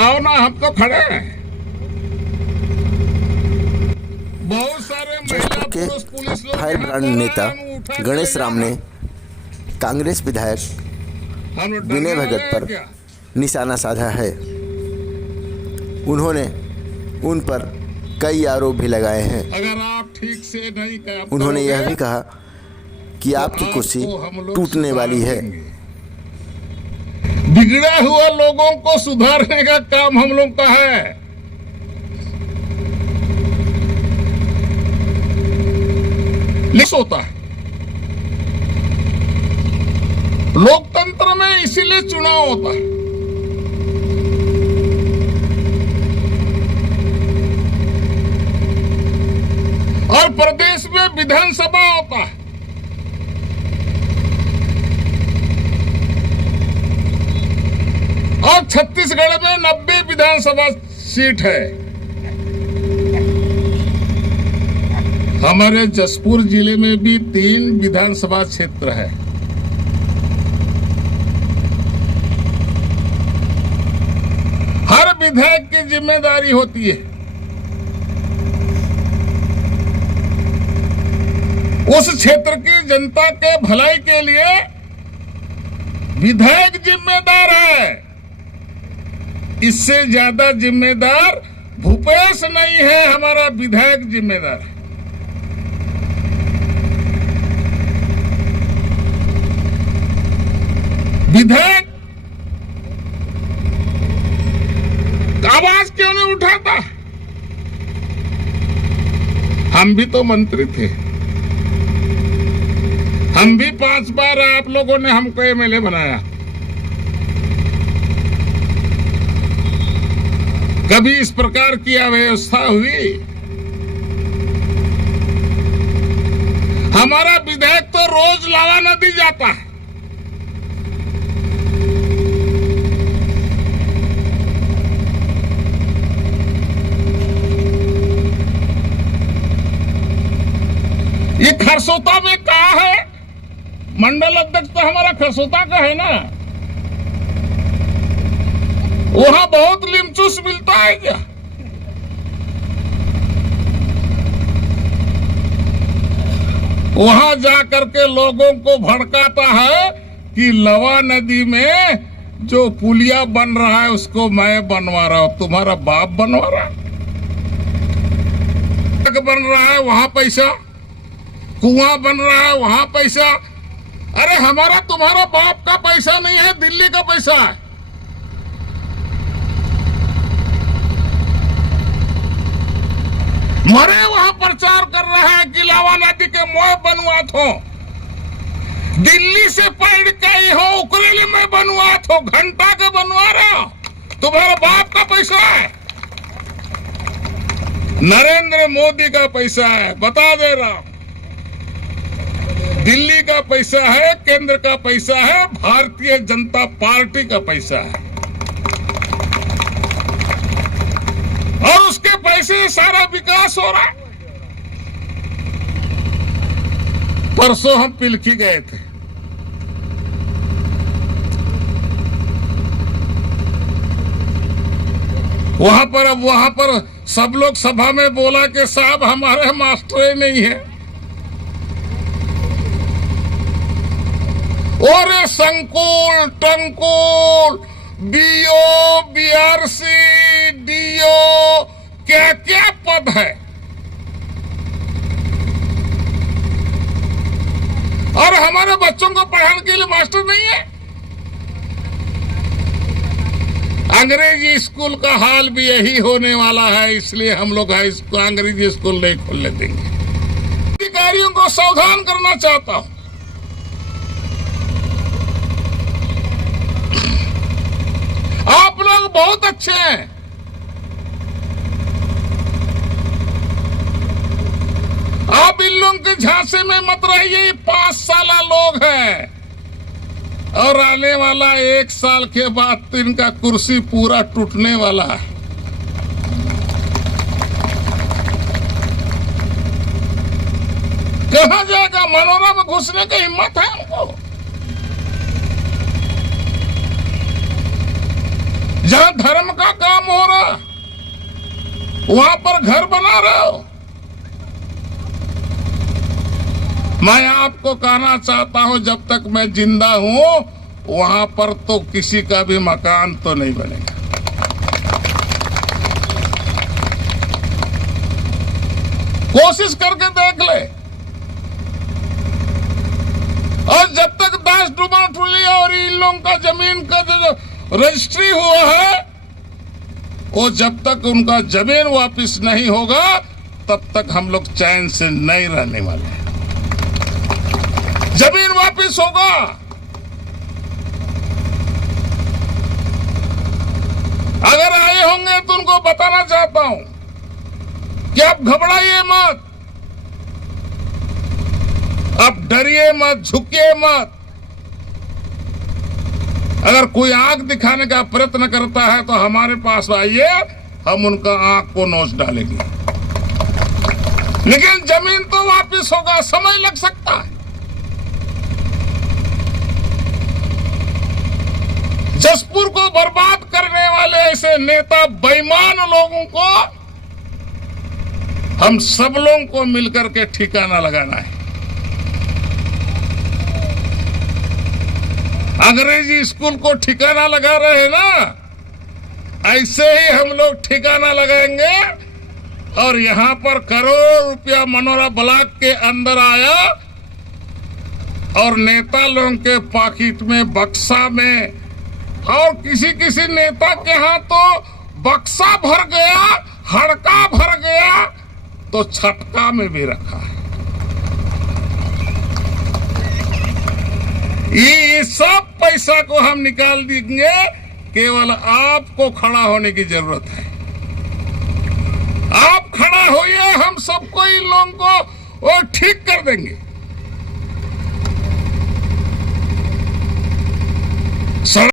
आओ ना, हम तो खड़े हैं। बहुत सारे महिला के पुरुष पुलिस लोग फायर ब्रांड नेता गणेश राम ने कांग्रेस विधायक विनय भगत पर निशाना साधा है। उन्होंने उन पर कई आरोप भी लगाए हैं। अगर आप ठीक से नहीं काम उन्होंने यह भी कहा कि आपकी कुर्सी टूटने वाली है। बिगड़े हुए लोगों को सुधारने का काम हम लोग का है। होता है लोकतंत्र में, इसीलिए चुनाव होता है। और प्रदेश में विधानसभा होता है। और छत्तीसगढ़ में 90 विधानसभा सीट है। हमारे जसपुर जिले में भी 3 विधानसभा क्षेत्र है। हर विधायक की जिम्मेदारी होती है उस क्षेत्र की जनता के भलाई के लिए। विधायक जिम्मेदार है, इससे ज्यादा जिम्मेदार भूपेश नहीं है। हमारा विधायक जिम्मेदार है। विधायक आवाज क्यों नहीं उठाता? हम भी तो मंत्री थे, हम भी 5 बार आप लोगों ने हमको एमएलए बनाया। कभी इस प्रकार की अव्यवस्था हुई? हमारा विधायक तो रोज लावा नदी जाता है। ये खरसोता में कहा है, मंडल अध्यक्ष तो हमारा खरसोता का है ना। वहां बहुत लिमचूस मिलता है क्या? वहां जाकर के लोगों को भड़काता है कि लवा नदी में जो पुलिया बन रहा है उसको मैं बनवा रहा हूं। तुम्हारा बाप बनवा रहा है? बन रहा है वहां पैसा, कुआं बन रहा है वहां पैसा। अरे हमारा तुम्हारा बाप का पैसा नहीं है, दिल्ली का पैसा है। मरे वहां प्रचार कर रहा है कि लावा नदी के मोह बनवात हो। दिल्ली से पढ़ के ही हो, उकरेली में बनवात हो, घंटा के बनवा रहे हो। तुम्हारा बाप का पैसा है, नरेंद्र मोदी का पैसा है। बता दे रहा हूं, दिल्ली का पैसा है, केंद्र का पैसा है, भारतीय जनता पार्टी का पैसा है। और उसके पैसे से सारा विकास हो रहा है। परसों हम पिलखी गए थे, वहां पर सब लोग सभा में बोला कि साहब हमारे मास्टर नहीं है। और संकुल टंकुल बीओ बीआरसी डीओ क्या क्या पद है। और हमारे बच्चों को पढ़ाने के लिए मास्टर नहीं है। अंग्रेजी स्कूल का हाल भी यही होने वाला है, इसलिए हम लोग अंग्रेजी स्कूल नहीं खोलने देंगे। अधिकारियों को सावधान करना चाहता हूं। आप लोग बहुत अच्छे हैं, आप इन लोगों के झांसे में मत रहिए। 5 साल लोग हैं और आने वाला 1 साल के बाद तो इनका कुर्सी पूरा टूटने वाला है। कहां जाएगा? मनोरमा में घुसने की हिम्मत है हमको? जहां धर्म का काम हो रहा वहां पर घर बना रहे हो। मैं आपको कहना चाहता हूं, जब तक मैं जिंदा हूं वहां पर तो किसी का भी मकान तो नहीं बनेगा। कोशिश करके देख ले। और जब तक दास डुमा टुली और इन लोगों का जमीन का जो रजिस्ट्री हुआ है, वो जब तक उनका जमीन वापस नहीं होगा तब तक हम लोग चैन से नहीं रहने वाले। जमीन वापस होगा, अगर आए होंगे तो उनको बताना चाहता हूं कि आप घबराइए मत, आप डरिए मत, झुकिए मत। अगर कोई आंख दिखाने का प्रयत्न करता है तो हमारे पास आइए, हम उनका आंख को नोच डालेंगे। लेकिन जमीन तो वापस होगा, समय लग सकता है। जसपुर को बर्बाद करने वाले ऐसे नेता बेईमान लोगों को हम सब लोगों को मिलकर के ठिकाना लगाना है। अंग्रेजी स्कूल को ठिकाना लगा रहे हैं ना, ऐसे ही हम लोग ठिकाना लगाएंगे। और यहां पर करोड़ रुपया मनोरा ब्लॉक के अंदर आया और नेता लोगों के पॉकेट में, बक्सा में, और किसी किसी नेता के यहां तो बक्सा भर गया, हड़का भर गया, तो छटका में भी रखा है। ये सब पैसा को हम निकाल देंगे, केवल आपको खड़ा होने की जरूरत है। आप खड़ा होइए, हम सबको इन लोगों को वो ठीक कर देंगे।